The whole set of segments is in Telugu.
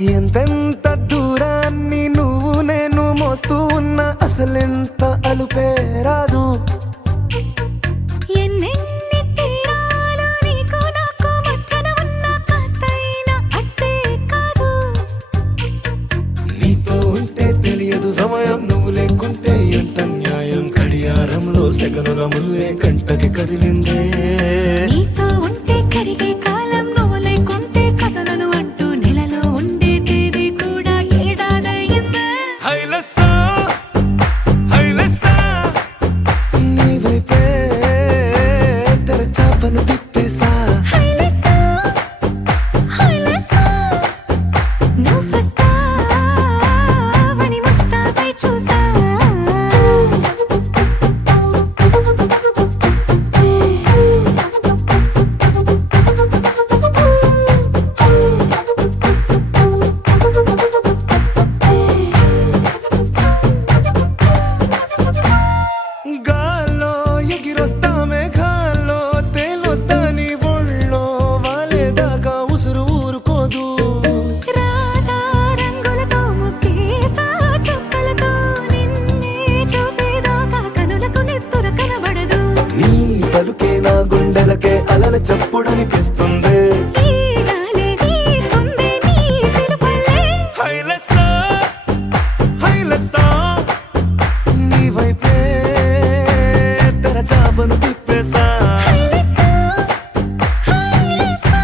ఎంతెంత దూరాన్ని నువ్వు నేను మోస్తూ ఉన్నా అసలెంత అలుపే రాదు. ఎన్నెన్ని తీరాలు నీకు నాకు మధ్యన ఉన్నా కాస్తైనా అట్టే కాదు. నీతో ఉంటే తెలియదు సమయం, నువ్వు లేకుంటే ఎంత న్యాయం. గడియారంలో సెకనుల ముల్లే కంటకి కదిలిందే. నీతో ఉంటే కరిగే కాలం, నువ్వు లేకుంటే కథలను అంటూ నెలలో ఉండే తేదీ కూడా ఏడాదయ్యిందే. హైలెస్సా హైలెస్సా నీ వైపే తెరచాపను తిప్పేసా. హైలెస్సా హైలెస్సా నువ్వొస్తావని ముస్తాబై చూసా. గాల్లో ఎగిరొస్తా మేఘాల్లో తేలొస్తా నీ ఒళ్ళో వాలేదాకా ఉసురు ఊరుకోదు. రాజా రంగులతో ముగ్గేసా చుక్కలతో నిన్నే చూసేదాకా కనులకు నెత్తుర కనబడదు. నీ పలుకే నా గుండెలకే అలల చప్పుడనిపిస్తుంది. ఈ గాలే వీస్తుంది నీ పిలుపులే. హైలెస్సా హైలెస్సా నీ వైపే తెరచాపను తిప్పేసా. హైలెస్సా హైలెస్సా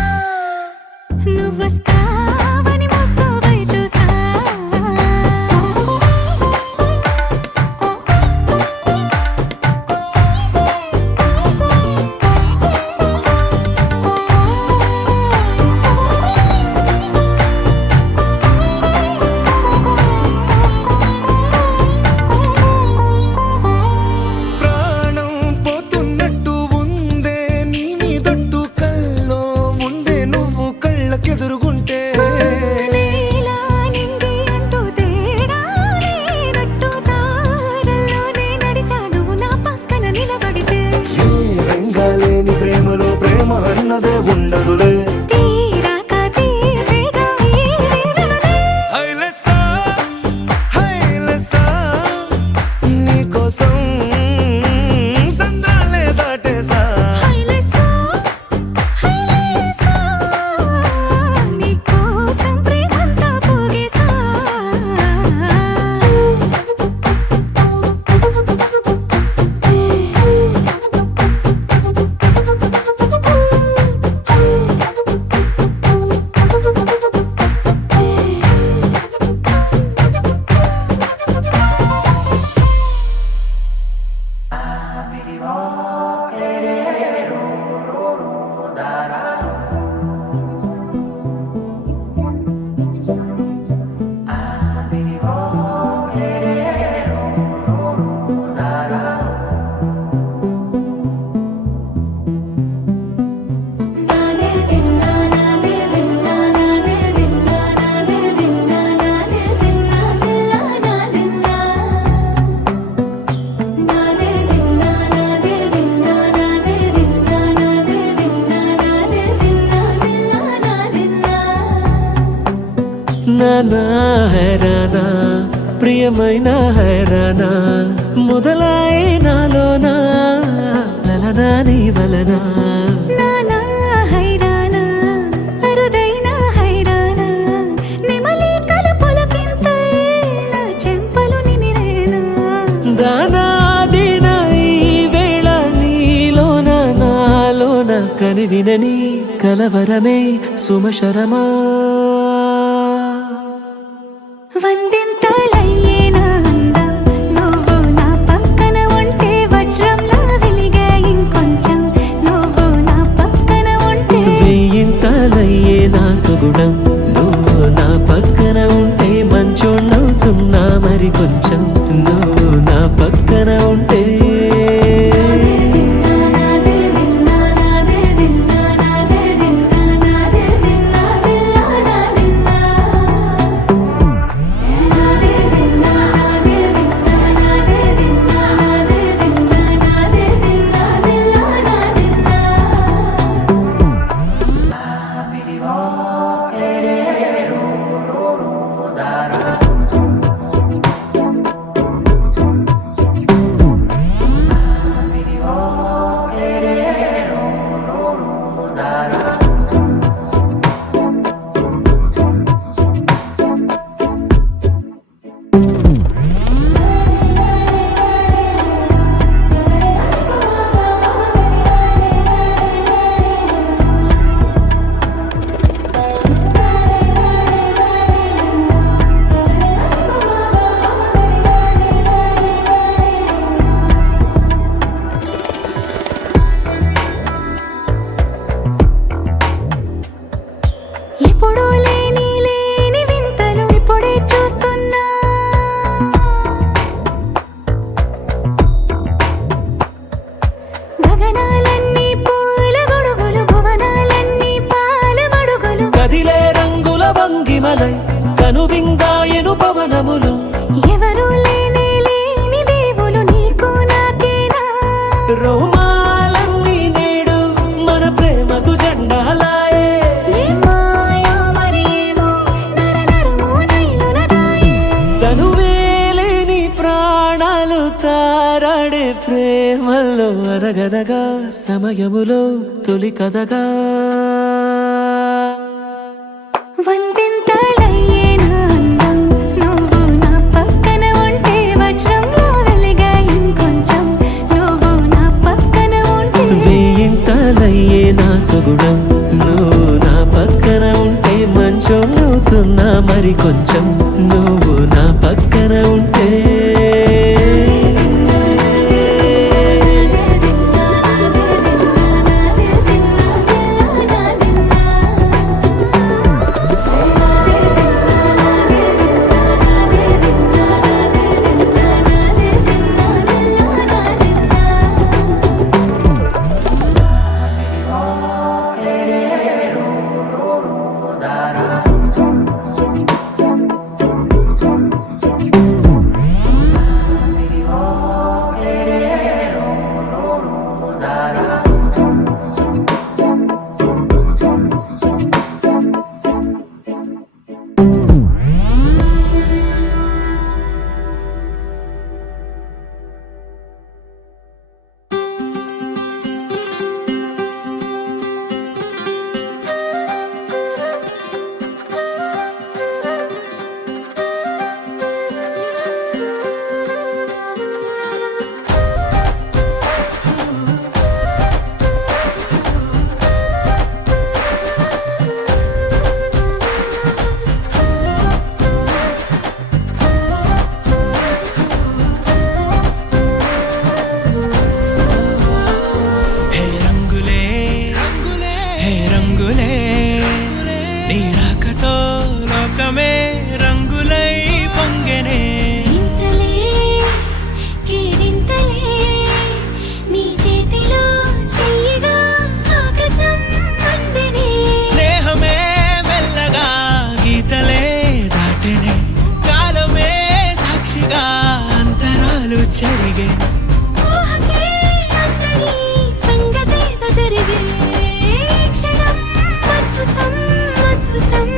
నువ్వొస్తావని ముస్తాబై చూసా. ప్రాణం పోతున్నట్టు ఉందే నీ మీదొట్టు, కల్లో ఉండే నువ్వు కళ్ళకెదురుగుంటే. నీలా నింగి అంటూ తేడా లేనట్టు తారల్లోనే నడిచా నువ్వు నా పక్కన నిలబడితే. ఏ వెంగాలేని ప్రేమలో ప్రేమ అన్నదే ఉండదులే. తీరాక తీరేగా ఈ వేదనలే. హైలెస్సా హైలెస్సా నీకోసం సంద్రాలే దాటేసా. హైలెస్సా హైలెస్సా నీకోసం ప్రేమంతా పోగేసా. నాదే దిన్నా నాదే దిన్నా నాదే దిన్నా నాదే దిన్నా నాదే దిన్నా దిల్లా నాదిన్నా. నాదే దిన్నా నాదే దిన్నా నాదే దిన్నా నాదే దిన్నా నాదే దిన్నా దిల్లా నాదిన్నా. నానా హైరానా ప్రియమైన హైరానా మొదలాయే నాలోనా లలనా నీ వలనా. నానా హైరానా అరుదైన హైరానా నెమలి కలుపులకింతై నా చెంపలు నిమిరేనా. దానాదిన ఈ వేళ నీలోన నాలోన కనివినని కలవరమే సుమశరమా. వందింతలయ్యే నా అందం నువ్వు నా పక్కన ఉంటే, వజ్రంలా వెలిగే ఇంకొంచెం నువ్వు నా పక్కన ఉంటే. వెయ్యింతలయ్యే నా సుగుణం నువ్వు నా పక్కన ఉంటే, మంచోణ్ణవుతున్నా మరి కొంచెం నువ్వు నా పక్కన ఉంటే. నాదే దిన్నా నాదే దిన్నా నాదే దిన్నా నాదే దిన్నా దిల్లా నాదిన్నా. నాదే దిన్నా నాదే దిన్నా నాదే దిన్నా నాదే దిన్నా నాదే దిన్నా దిల్లా నాదిన్నా. ఎప్పుడూ లేని లేని వింతలు ఇప్పుడే చూస్తున్నా. గగనాలన్నీ పూల గొడుగులు, భువనాలన్నీ పాల మడుగులు, కదిలే రంగుల భంగిమలై కనువిందాయను పవనములు. ఎవరూ లేనే లేని దేవులు నీకు నాకేనా. రోమాలన్నీ నేడు మన ప్రేమకు జెండాలాయే. ఏ మాయో మరి ఏమో నరనరమో నైలున దాయే. తనువేలేని ప్రాణాలు తారాడే ప్రేమల్లో అరగదగా సమయములో తొలి కథగా. వందింతలయ్యే నా అందం నువ్వు నా పక్కన ఉంటే, వజ్రంలా వెలిగే ఇంకొంచెం నువ్వు నా పక్కన ఉంటే. వేయింతలయ్యే నా సుగుణం నువ్వు నా పక్కన ఉంటే, మంచోళ్ళవుతున్నా మరి కొంచెం నువ్వు నా పక్కన ఉంటే. నీ రాకతో లోకమే రంగులై పొంగెనే. ఇంతలే కేరింతలే నీ చేతిలో చెయ్యగా ఆకాశం అందెనే. స్నేహమే మెల్లగా గీతలే దాటెనే. కాలమే సాక్షిగా అంతరాలు చెరిగే. ఊహకే అంతని సంగతేదో జరిగే. ఈ క్షణం అద్భుతం అద్భుతం.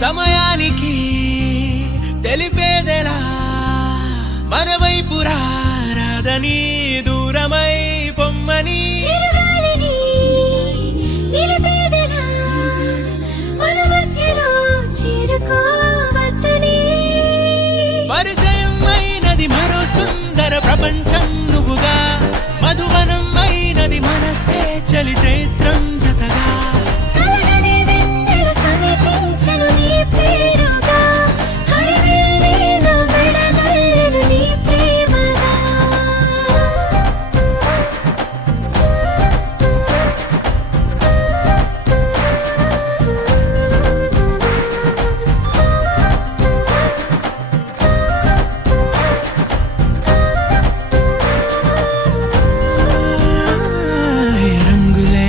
సమయానికి తెలిపేదెలా మన వైపు రాదని, దూరమై పొమ్మని. చిరుగాలిని నిలిపేదెలా మన మధ్యలో చేరుకోవద్దని. పరిచయం అయినది మరో సుందర ప్రపంచం నువ్వుగా. మధువనం అయినది మనసే చలి చైత్రం జతగా. కలగని వెన్నెల సమీపించెను నీ పేరుగా. హరివెల్లి నా మెడదల్లెను నీ ప్రేమగా. రంగులే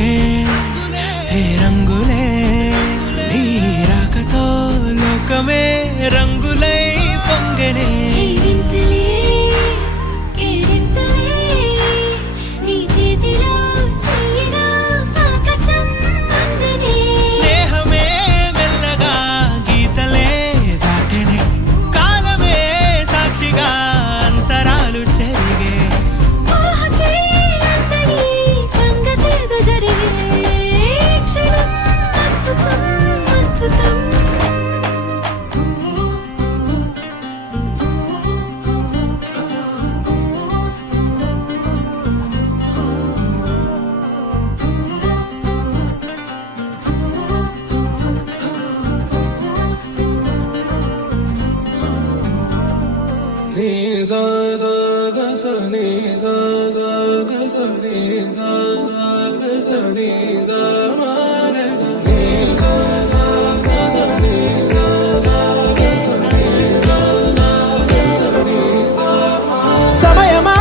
sa sa ga sa ni sa sa ga sa ni sa sa ga sa ni sa ma ga sa ni sa sa ga sa ni sa sa ga sa ni sa sa ga sa ni sa ma. సమయమా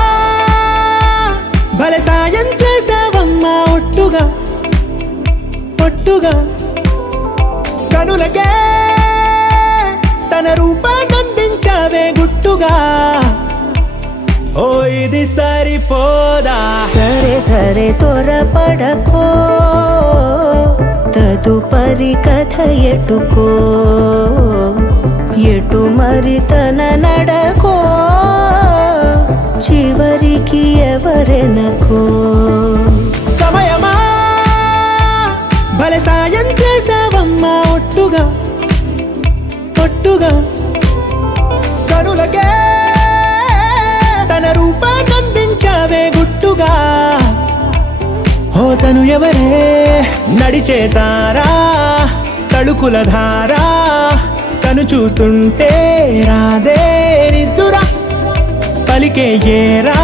భలే సాయం చేసావమ్మా ఒట్టుగా ఒట్టుగా కనులకే తన రూపాన్నందించావే గుట్టుగా ఓ ఇది సరిపోదా సరే సరే త్వరపడకో తదుపరి కథ ఎటుకో ఎటు మరి తన నడకో చివరికి ఎవరెనకో సమయమా భలే సాయం చేసావమ్మా ఒట్టుగా ఒట్టుగా కనులకే తన రూపాన్నందించావే గుట్టుగా ఓ తను ఎవరే నడిచే తారా తడుకుల ధారా తను చూస్తుంటే రాదే నిద్దురా పలికే ఏరా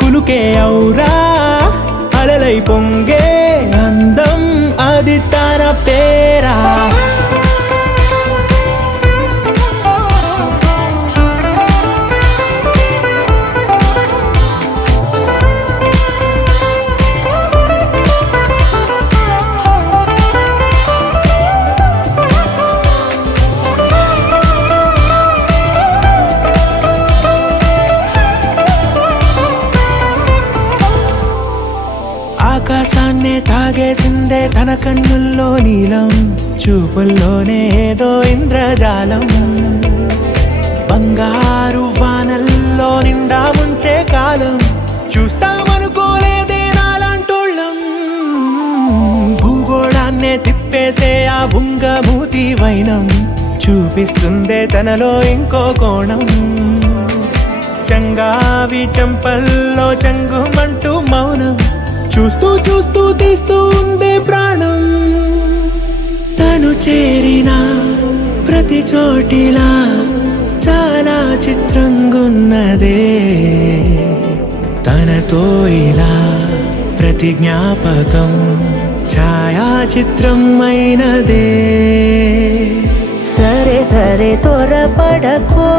కులుకే ఔరా అలలై పొంగే అందం అది తన పేరా ఆకాశాన్నే తాగేసిందే తన కన్నుల్లో నీలం చూపుల్లోనే ఏదో ఇంద్రజాలం బంగారు వానల్లో నిండా ఉంచే కాలం చూస్తామనుకోలేదే నాలాంటోళ్ళం భూగోళాన్నే తిప్పేసే ఆ బుంగమూతి వైనం చూపిస్తుందే తనలో ఇంకో కోణం చంగావి చంపల్లో చంగుమంటూ మౌనం చూస్తూ చూస్తూ తీస్తూ ఉందే ప్రాణం తను చేరిన ప్రతి చోటిలా చాలా చిత్రంగున్నదే తనతో ఇలా ప్రతి జ్ఞాపకం ఛాయాచిత్రం అయినదే సరే సరే త్వరపడకో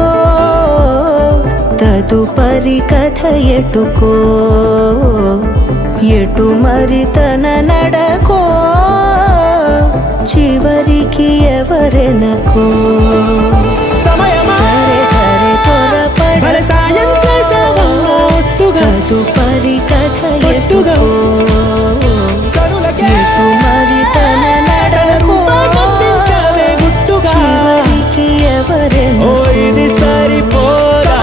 తదుపరి కథ ఎటుకో ఎటు మరి తన నడకో చివరికి ఎవరెనకో సమయమా సరే సరే భలే సాయం చేసావమ్మా ఒట్టుగా తదుపరి కథ ఒట్టుగా ఎటుకో కనులకే ఎటు మరి తన నడకో రూపాన్నందించావే గుట్టుగా చివరికి ఓ ఎవరెనకో ఇది సరిపోదా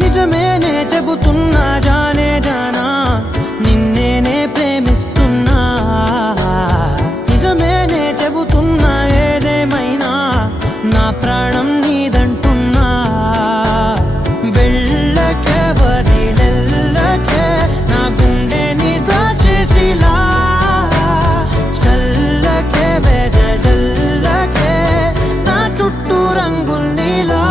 నిజమేనే చెబుతున్నా జానే జానా నిన్నేనే ప్రేమిస్తున్నా నిజమేనే చెబుతున్నా ఏదేమైనా నా ప్రాణం నీదంటున్నా వెళ్ళకే వదిలెల్లకే నా గుండెని దాచేసిలా చల్లకే వెదజల్లకే నా చుట్టూ రంగుల్నిలా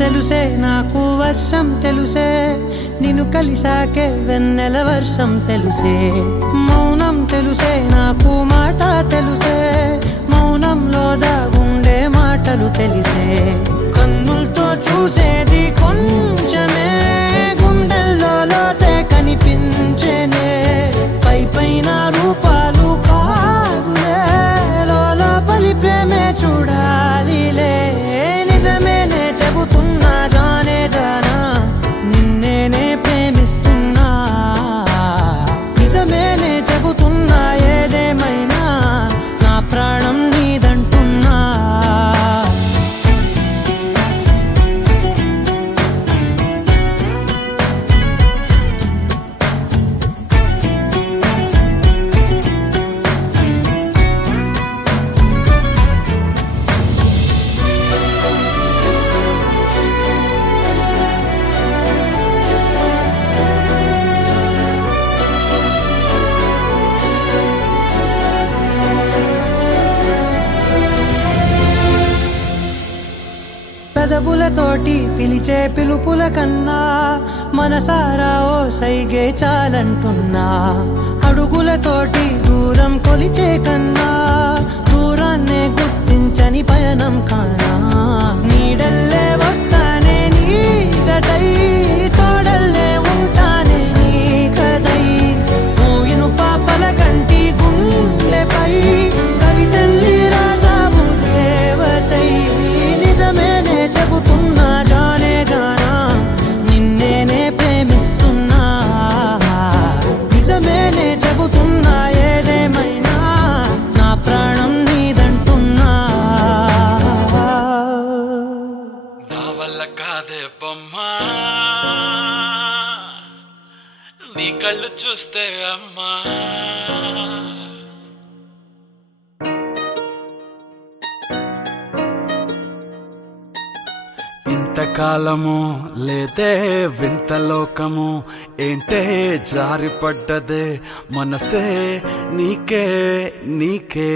తెలుసే నాకు వర్షం తెలుసే నిన్ను కలిసాకే వెన్నెల వర్షం తెలుసే మౌనం తెలుసే నాకు మాట తెలుసే, మౌనంలో దాగుండే మాటలు తెలిసే, కన్నులతో చూసేది కొంచెమే, గుండెల్లో లోతే కనిపించేనే, పై పైన రూపాలు కాదులే, లోపలి ప్రేమే చూడాలిలే, నిజమేనే చెబుతున్నా జానే జానా, నిన్నేనే ప్రేమిస్తున్నా, నిజమేనే చెబుతున్నా ఏదేమైనా నా ప్రాణం నీదంటున్నా. పెదవులతోటి పిలిచే పిలుపుల కన్నా మనసారా ఓ సైగే చాలంటున్నా, అడుగులతోటి దూరం కొలిచే కన్నా దూరాన్నే గుర్తించని పయనం కానా, నీడల్లే వస్తానే నీ జతై, తోడల్లే ఉంటానే నీ కదై, మూయిను పాపల కంటి గుండెపై కవితల్లి రాజావు దేవతై, నిజమేనే చెబుతున్నా జానే జానా, నిన్నేనే ప్రేమిస్తున్నా, నిజమేనే చెబుతున్నా ఏదేమైనా నా ప్రాణం నీదంటున్నా. నా వల్ల కాదే బొమ్మా నీ కళ్ళు చూస్తే అమ్మా, ఇంతకాలము లేదే వింత లోకము, ఏంటే జారిపడ్డదే మనసే నీకే నీకే,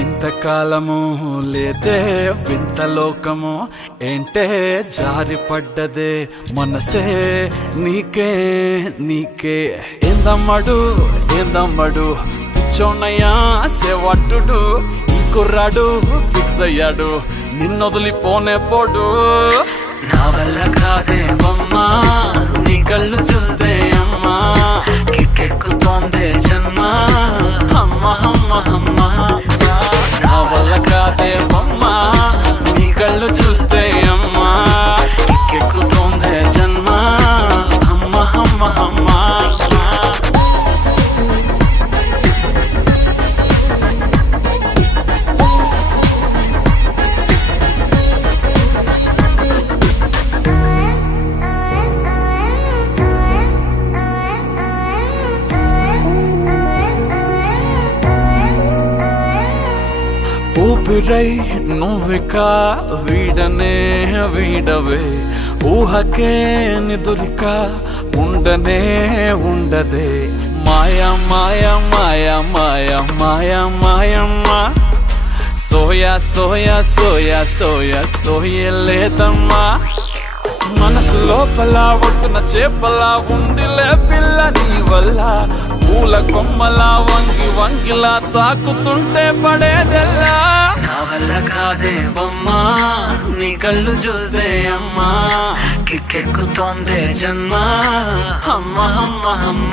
ఇంతకాలము లేదే వింత లోకము, ఏంటే జారిపడ్డదే మనసే నీకే నీకే, ఏందమ్మడు ఏందమ్మడు పిచ్చోన్నయ్యా సేవట్టుడు, ఈ కుర్రాడు ఫిక్స్ అయ్యాడు నిన్నొదిలిపోనే పోడు. నా వల్ల కాదే బొమ్మా నీ కళ్ళు చూస్తే అమ్మా, కిక్కెక్కుతోందే జన్మ అమ్మ అమ్మ అమ్మ, నా వల్ల కాదే బొమ్మా నీ కళ్ళు చూస్తే అమ్మా, కిక్కెక్కుతోందే జన్మ అమ్మ అమ్మ అమ్మ. ఊపిరై నువ్విక వీడనే వీడవే, ఊహకే నిదురిక ఉండనే ఉండదే, మాయా మాయా మాయా మాయా మాయా మాయమ్మ, సోయా సోయా సోయా సోయా సోయలేదమ్మా, మనసు లోపల ఒట్టున చేపలా ఉందిలే పిల్ల నీ వల్ల, పూల కొమ్మలా వంగి వంగిలా తాకుతుంటే పడేదెల్లా. నా వల్ల కాదే బొమ్మా నీ కళ్ళు చూస్తే అమ్మా, కిక్కెక్కుతోందే జన్మ అమ్మ అమ్మ అమ్మ,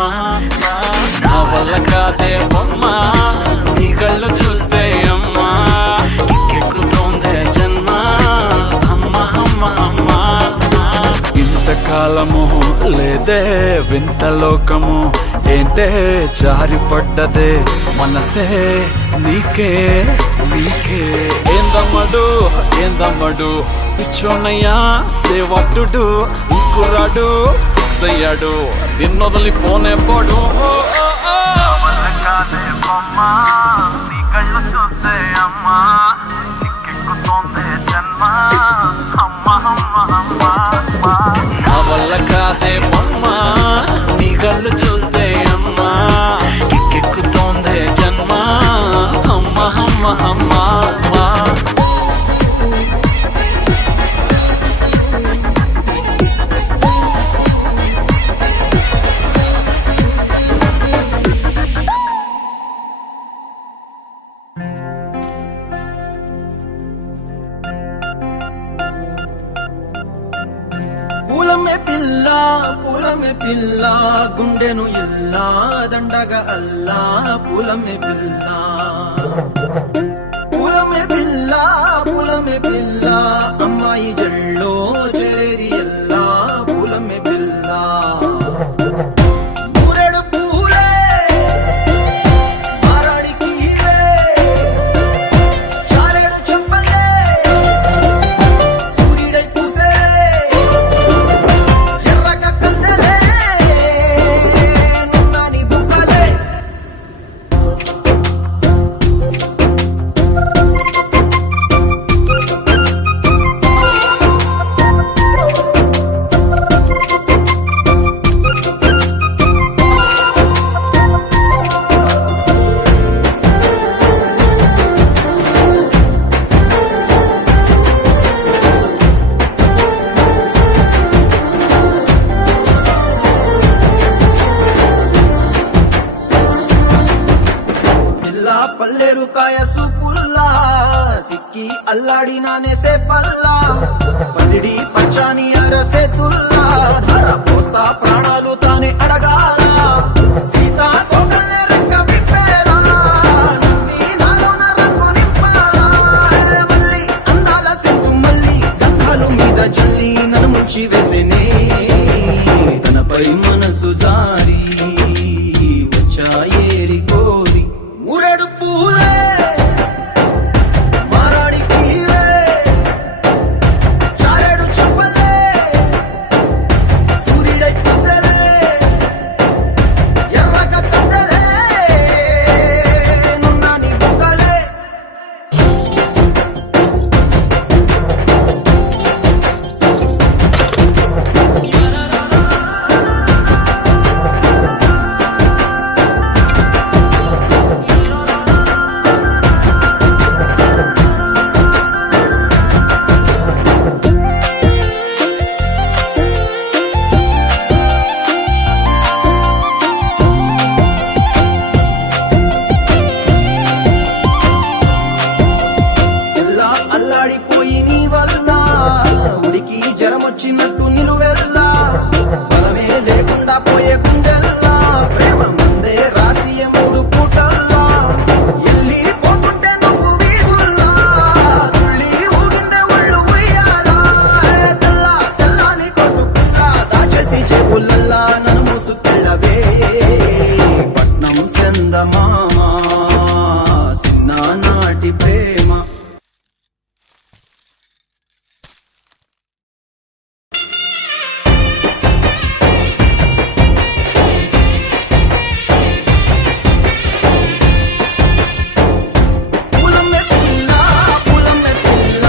నా వల్ల కాదే బొమ్మా నీ కళ్ళు చూస్తే అమ్మా, కిక్కెక్కుతోందే జన్మ అమ్మ అమ్మ అమ్మ. ఇంతకాలము లేదే వింత లోకము, ఏంటే జారిపడ్డదే మనసే నీకే నీకే, ఏందమ్మడు ఏందమ్మడు పిచ్చోన్నయ్యా సేవట్టుడు, ఇంకురాడు ఫిక్స్ అయ్యాడు నిన్నొదిలిపోనే పోడు. నీ కళ్ళు చూస్తే అమ్మా, కిక్కెక్కుతోందే జన్మ అమ్మ అమ్మ అమ్మ, నా వల్ల కాదే బొమ్మ నీ కళ్ళు చూస్తే అమ్మా, కిక్కెక్కుతోందే జన్మ అమ్మ అమ్మ అమ్మ. పూలమే పిల్ల గుండెను ఇల్లా దండగ అల్లా పూలమే పిల్ల అమ్మాయి జల్లో చెరేది ఎల్లా పూలమే పిల్ల ఊరెడు పూలే మారాడికి చారెడు చెప్పలే సూర్యుడై పూసే ఎర్రగ కందలే నున్నాని బుక్కలే పల్లెరుకాయ సూపుల్లా సిక్కి అల్లాడి నానేసే పల్లా పసిడి పచ్చాని అరసే తుల్లా ధర పోస్తా ప్రాణాలు తానే అడగాల సీతా కోకల్లే రెక్క విప్పేలా నవ్వి నాలోన రంగు నింపాలా మళ్ళీ అందాల సెట్టు మళ్ళీ గంధాలు మీద జల్లి నన్ను ముంచి వేసేనే తనపై మనసు జారి వచ్చాయేరి కోరి ఊరెడు పూలే మారాడికి చారెడు చెప్పలే సూర్యుడై పూసలే ఎర్రగ కందలే నున్నాని బుక్కలే అల్లాడిపోయి నీ వల్ల ఉడికి జరమొచ్చినట్టు నిలువెల్లా బలమే లేకుండా పోయే గుండెల్లా ప్రేమ ముందే రాసి మూడు పూటల్లా ఎల్లి పోతుంటే నువ్వు వీధుల్లా తుళ్ళి ఊగిందే ఒళ్ళు ఉయ్యాలా తెల్లని కొట్టు పిల్ల దాచేసి జేబులల్లా నన్ను మూసుకెళ్ళవే పట్నం చందమామా చిన్ననాటి ప్రేమ పూలమే పిల్ల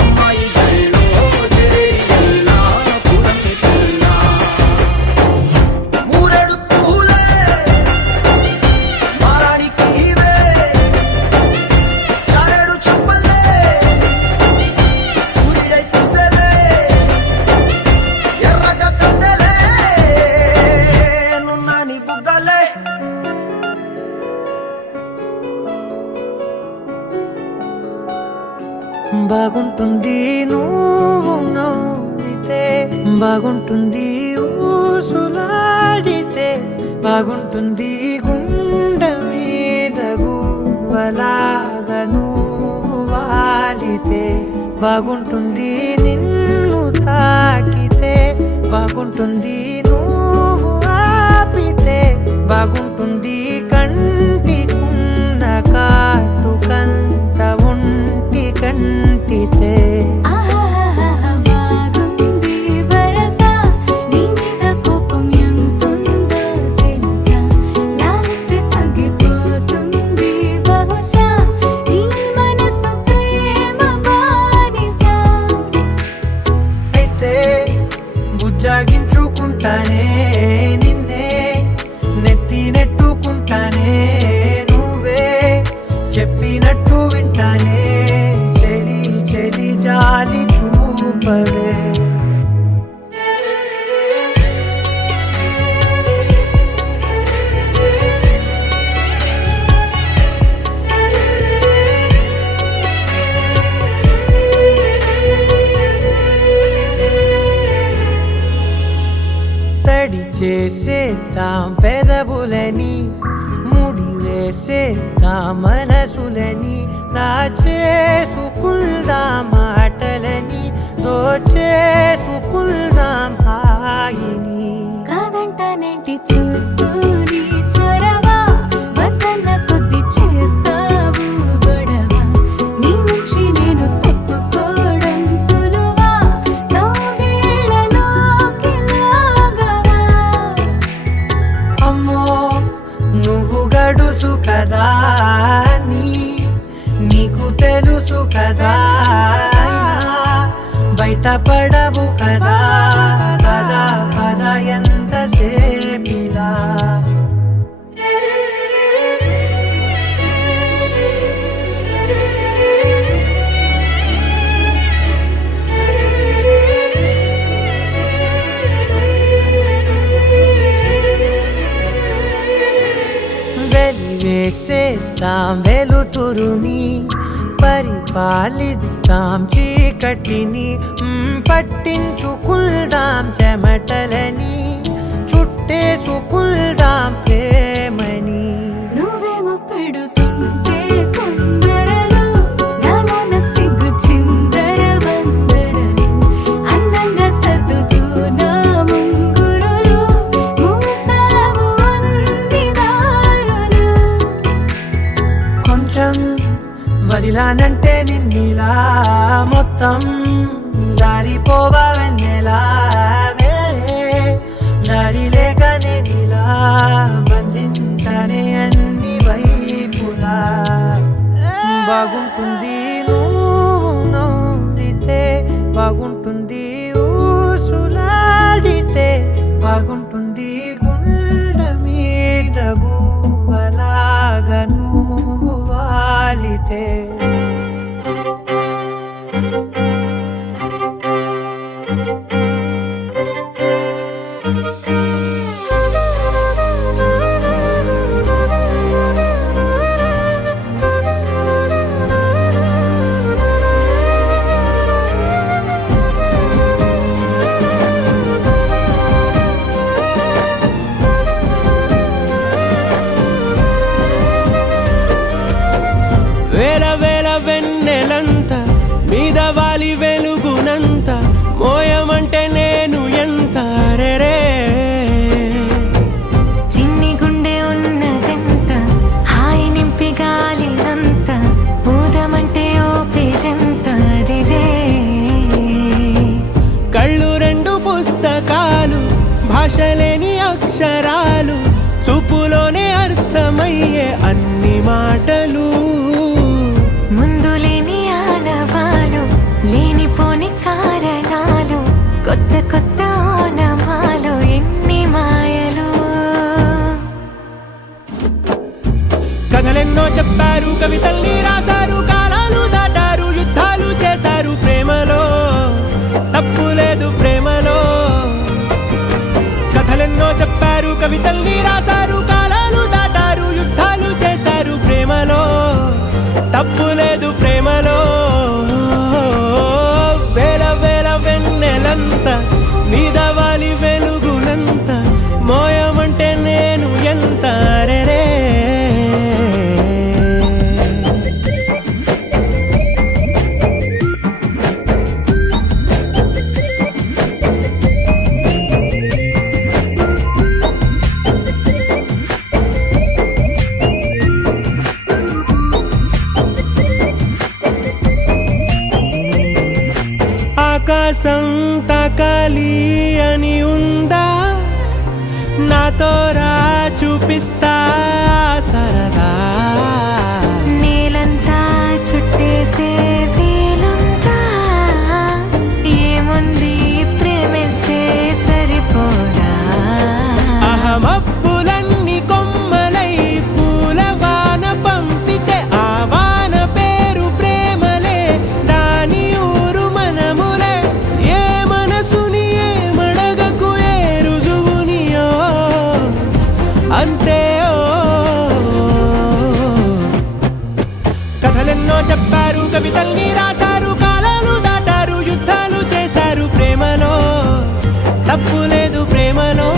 అమ్మాయి జల్లో చెరేయల్లా పూలమే పిల్ల మూరెడు పూలే మారాడికి చారెడు చెప్పలే సూర్యుడై పూసలే ఎర్రగ కందలే నున్నాని బుగ్గలే బాగుంటుంది నువ్వు నవ్వితే బాగుంటుంది ఊసులాడితే బాగుంటుంది గుండె మీద గువ్వలాగా నువ్వు వాలితే బాగుంటుంది నిన్ను తాకితే బాగుంటుంది నువ్వు ఆపితే బాగుంటుంది కంటికున్న కాటుకంత ఒంటి కంటితే ఆహాహాహా బాగుంది వరస నీ మీద కోపం ఎంతుందో తెలుసా లాలిస్తే తగ్గిపోతుంది బహుశా నీ మనసు ప్రేమ బానిస అయితే బుజ్జాగించుకుంటానే నిన్నే నెత్తి నెట్టుకుంటానే నువ్వే చెప్పినట్టు వింటానే చెలి చెలి జాలి చూపవే బయటపడవు కదా పద పద ఎంతసేపిలా వెలివేసేద్దాం వెలుతురుని పరిపాలిద్దాం చీకటిని పట్టించుకుందాం చెమటలని చుట్టేసుకుందాం ప్రేమని నువ్వేమో పెడుతుంటే కొందరలు నాలోన సిగ్గు చిందర వందరలు అందంగా సర్దుతూ నా ముంగురులు మూసావు అన్ని దారులు కొంచెం వదిలానంటే నిన్నిలా మొత్తం జారిపోవా వెన్నెలా వేళే జారి లేక నేనిలా బంధించనే అన్ని వైపులా బాగుంటుంది నువ్వు నవ్వితే బాగుంటుంది ఊసులాడితే బాగుంటుంది గుండె మీద గువ్వలాగా నువ్వు వాలితే వేల వేల వెన్నెలంత మీద వాలి వెలుగునంత మోయమంటే నేను ఎంత రే చిన్ని గుండె ఉన్నదెంత హాయి నింపి గాలినంత ఊదమంటే ఓపిరెంత రే కళ్ళు రెండు పుస్తకాలు భాషలేని అక్షరాలు చూపులోనే అర్థమయ్యే అన్ని మాటలు ముందు లేని ఆనవాలు లేనిపోని కారణాలు కొత్త కొత్త ఓనమాలు ఎన్ని మాయలు కథలెన్నో చెప్పారు కవితల్ని రాశారు కాలాలు దాటారు యుద్ధాలు చేశారు ప్రేమలో తప్పు లేదు ప్రేమలో కథలెన్నో చెప్పారు కవితల్ని రాశారు కాలాలు దాటారు యుద్ధాలు చేశారు ప్రేమలో తప్పు లేదు ప్రేమలో వేల వేల వెన్నెలంత మీద వాలి వెలుగునంత మోయమంటే నేను ఎంత రే ఆకాశం తాకాలి అని ఉందా నాతో రా చూపిస్తా సరదా నేలంతా చుట్టేసే వీలుందా ఏముంది ప్రేమిస్తే సరిపోదా అహమప్పులన్నీ కొమ్మలై పూలవాన పంపితే ఆ వాన పేరు ప్రేమలే దాని ఊరు మనములే ఏ మనసుని ఏ మడగకు ఏ రుజువునియో అంతే కథలెన్నో చెప్పారు కవితల్ని రాశారు కాలాలు దాటారు యుద్ధాలు చేశారు ప్రేమలో తప్పు లేదు ప్రేమలో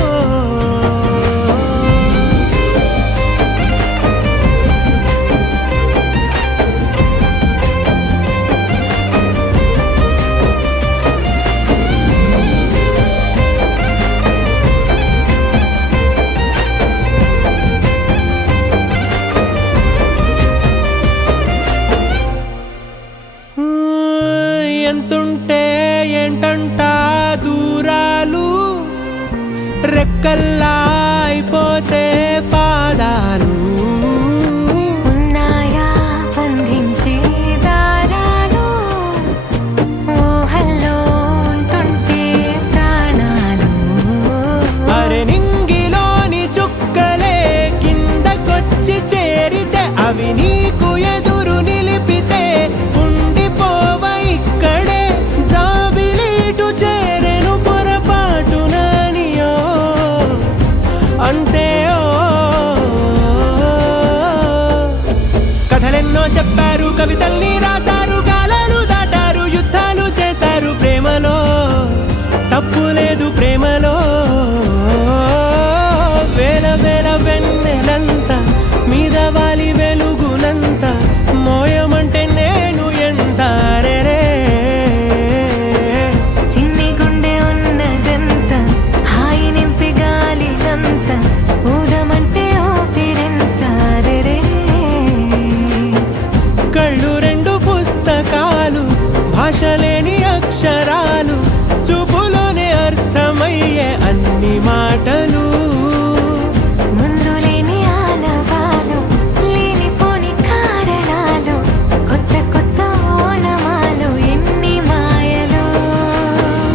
ఎంతుంటే ఏంటంట దూరాలు రెక్కల్లా అయిపోతే పాదాలు ఉన్నాయా బంధించే దారాలు ఊహల్లో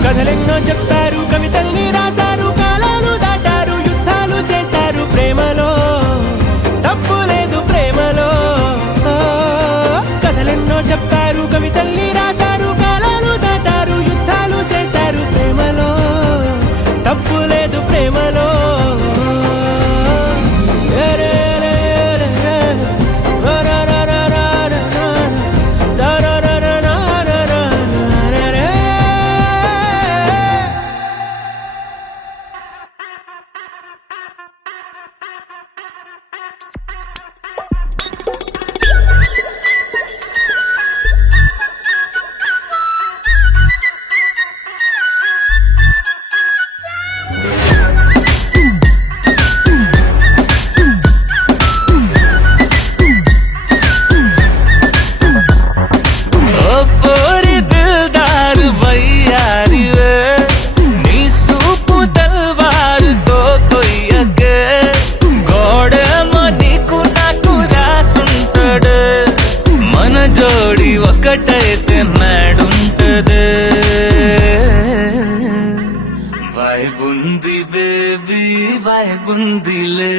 కథలెన్నో చెప్పారు, కవితల్ని రాశారు, కాలాలు దాటారు, యుద్ధాలు చేశారు ప్రేమలో, తప్పు లేదు ప్రేమలో. కథలెన్నో చెప్పారు, కవితల్ని రాశారు, కాలాలు దాటారు, యుద్ధాలు చేశారు ప్రేమలో, తప్పు లేదు ప్రేమలో. జోడి ఒకటైతే మేడుంటదే వైబుంది బేబీ వైబుందిలే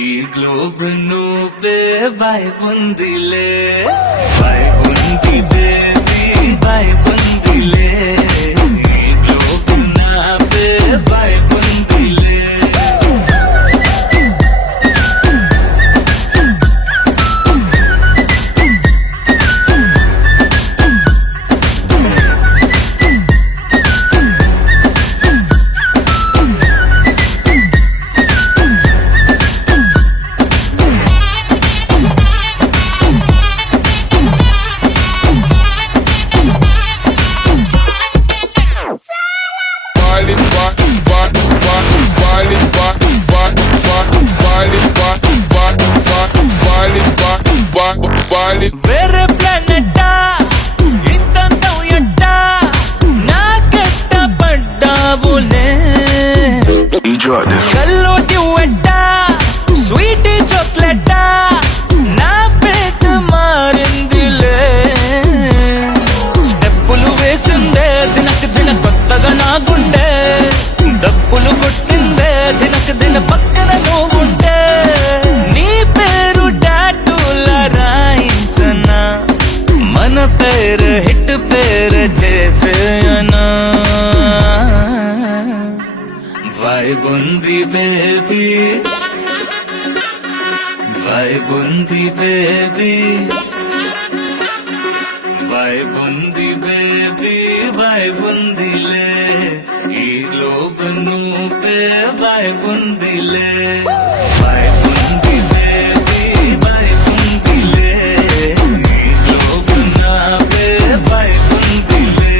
ఈ గ్లోబ్ నువ్వే వైబుందిలే వైబుంది బేబీ వైబుందిలే ఈ గ్లోబ్ నాపే వైబుందిలే. వేరే ప్లానెట్టా ఇంతంతం ఎట్టా నాకెట్ట పడ్డావులే కల్లోటి వెట్టా స్వీట్ చాక్లెట్టా నా పేట మారిందిలే స్టెప్పులు వేసిందే దినకు దిన కొత్తగా నా గుండె డప్పులు కొట్టిందే దినకు దిన పక్కన నువ్వుంటే నీ పేరు టాటూలా రాయించనా మన పేరు హిట్ పేరు చేసేయనా వైబుంది బేబీ వైబుంది బేబీ వైబుంది బేబీ వైబుందిలే ఈ గ్లోబ్ నువ్వే వైబుందిలే వైబుంది బేబీ వైబుందిలే ఈ గ్లోబ్ నావే వైబుందిలే.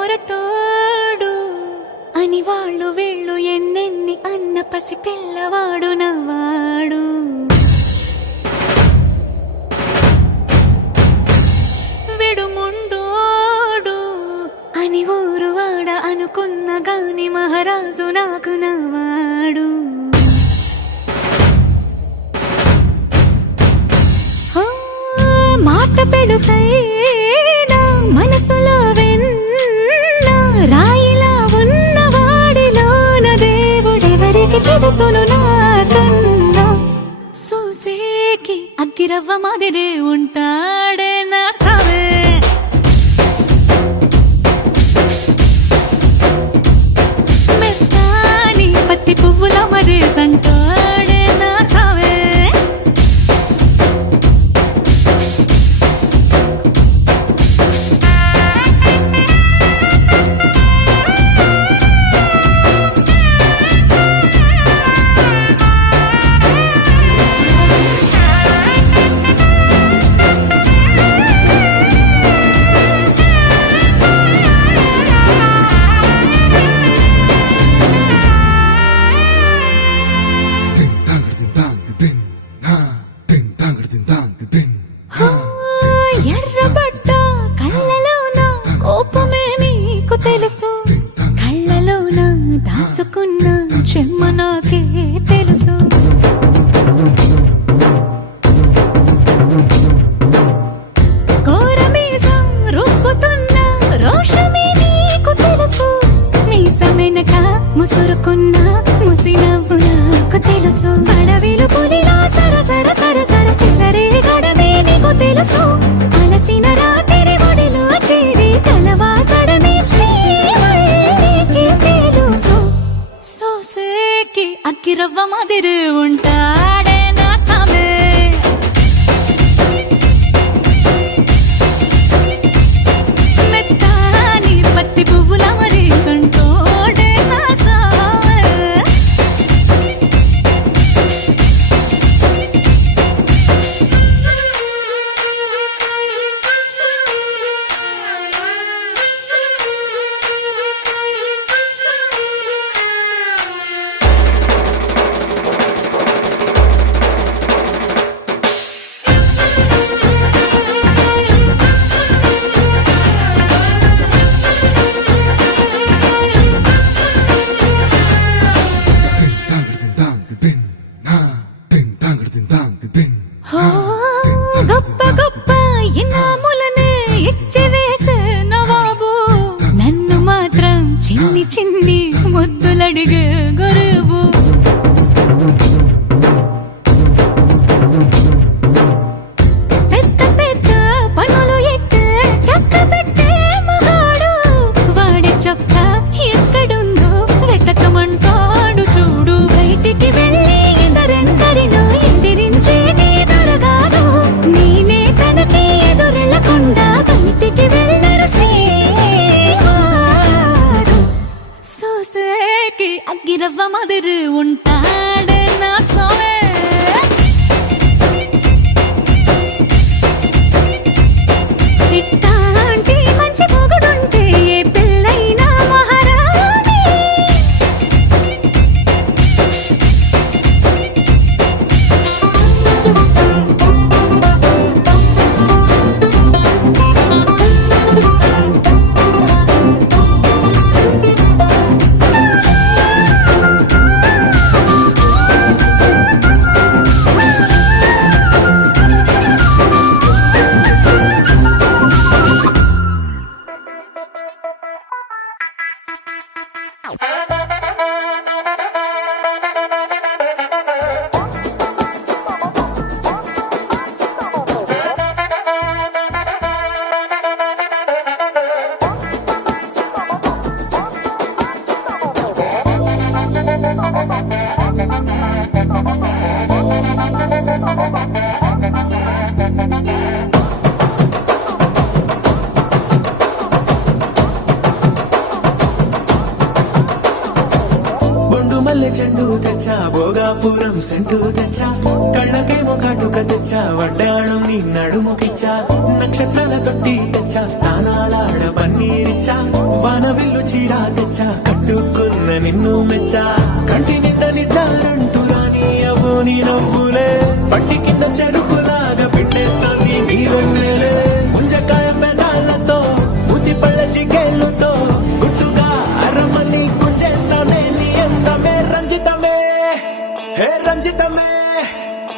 విడుమొరటోడు అని వాళ్ళు వీళ్ళు ఎన్నెన్ని అన్న పసి పిల్లవాడు నవ్వాడు విడుముండోడు అని ఊరు వాడ అనుకున్న గాని మహారాజు నాకు నవ్వాడు మాట పెడుసైనా మనసులో వెన్న రాయిలా ఉన్నవాడిలోన దేవుడెవరికి తెలుసును నాకన్నా సూసేకి అగ్గిరవ్వ మాదిరి ఉంటాడే నా సవే మెత్తాని పత్తి పువ్వుల మరి సంటాడే నా సవే చెమ్మ నాకే తెలుసు. కోరమీసం రుబ్బుతున్న రోషమే నీకు తెలుసు. మీసమెనక ముసురుకున్న ముసి నవ్వు నాకు తెలుసు. అడవిలు పులిలా సరసర సరసర చివరే గడమే నీకు తెలుసు. అలసిన రాత్రి ఒడిలో చేరి తలవాచడమే శ్రీవల్లికి తెలుసు. సోసేకి అగ్గిరవ్వ మాదిరి ఉంటాడే నా సామే. మెత్తాని పత్తి పువ్వుల మరి సంటోడే నా సామే. హో, గొప్ప గొప్ప ఇనాములనే ఇచ్చివేసే నవాబు. నన్ను మాత్రం చిన్ని చిన్ని ముద్దులడిగే గురువు. పెద్ద పెద్ద పనులు ఎట్టే చక్క పెట్టే మగాడు. వాడి చొక్క ఎక్కడుందో వెతకమంటాడు చూడు. బయటికి వెళ్ళి ఇద్దరెందరినో ఎదిరించేటి దొరగాడు. నేనే తనకి ఎదురెళ్ళకుండా బయటికి వెళ్ళరు శ్రీవాడు. సోసేకి అగ్గిరవ్వ మాదిరి ఉంటాడే నా సోమే. ఇట్టాంటి మంచి మొగుడుంటే ఏ పెళ్ళైనా మహారాణి. బొండు మల్లె చెండు తెచ్చా, భోగాపురం సెంటు తెచ్చా, కళ్ళకేమో కాటుక తెచ్చా, వడ్డాణం నీ నడుముకిచ్చా, నక్షత్రాల తొట్టి తెచ్చా, తానాలాడ పన్నీరిచ్చా, వానవిల్లు చీర తెచ్చా, కట్టుకున్న నిన్ను మెచ్చా. కంటి నింద నిద్దారంటూ రాని అవ్వు నీ నవ్వులే, పట్టి కింద చెరుకులాగా పెట్టేస్తాంది నీ వెన్నెలే. ముంజకాయ పెదాలతో ముతి పళ్ళ చికేళ్ళతో గుట్టుగా అరమని గుంజేస్తానే నీ అందమే. రంజితమే హే రంజితమే,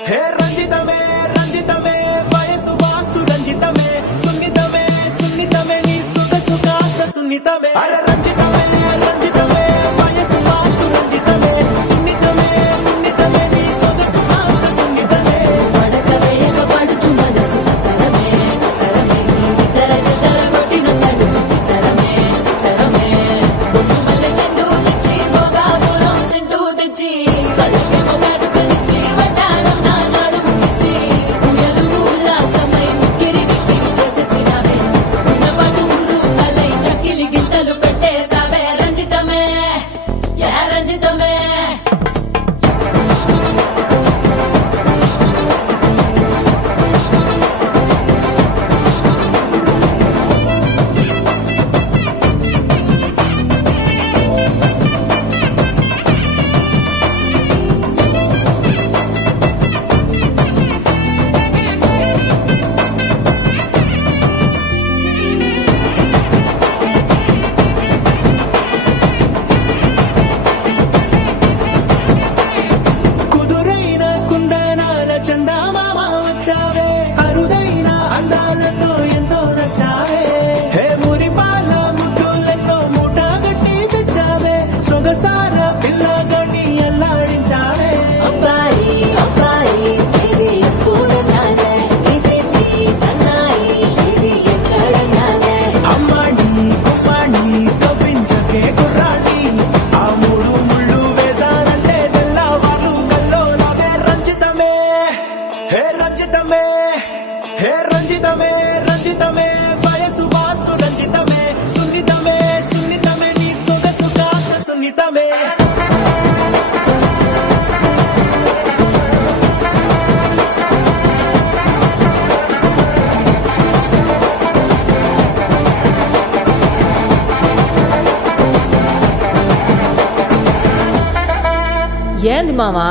హే రంజితమే రంజితమే, వయసు వాస్తు రంజితమే, సున్నితమే సున్నితమే నీ సొగసు కాస్త సున్నితమే. అర రంజితమే రంజితమే, వయసు వాస్తు రంజితమే, సున్నితమే సున్నితమే నీ సొగసు కాస్త సున్నితమే. పడుచు మనసు సతరమే సతరమే, ఇతర చెతర కొట్టిన తడుపు సితరమే సితరమే. బొట్టు మల్లె చెండు తెచ్చి, భోగాపురం సెంటు తెచ్చి, కళ్ళకేమో కాటుకనిచ్చి, వడ్డాణం నా నడుముకిచ్చి, ఉయ్యాలును ఉల్లాసమై ముక్కిరి విక్కిరి చేసేసినావే. ఉన్నపాటు ఉర్రు తలై చక్కిలి గింతలు పెట్టేసావే. రంజితమే యా రంజితమే. ఏంది మావా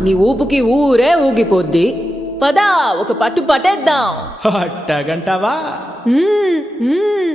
నీ ఊపుకి ఊరే ఊగిపోద్ది పదా ఒక పట్టు పట్టేద్దాం అట్టగంటావా మ్మ్, మ్మ్.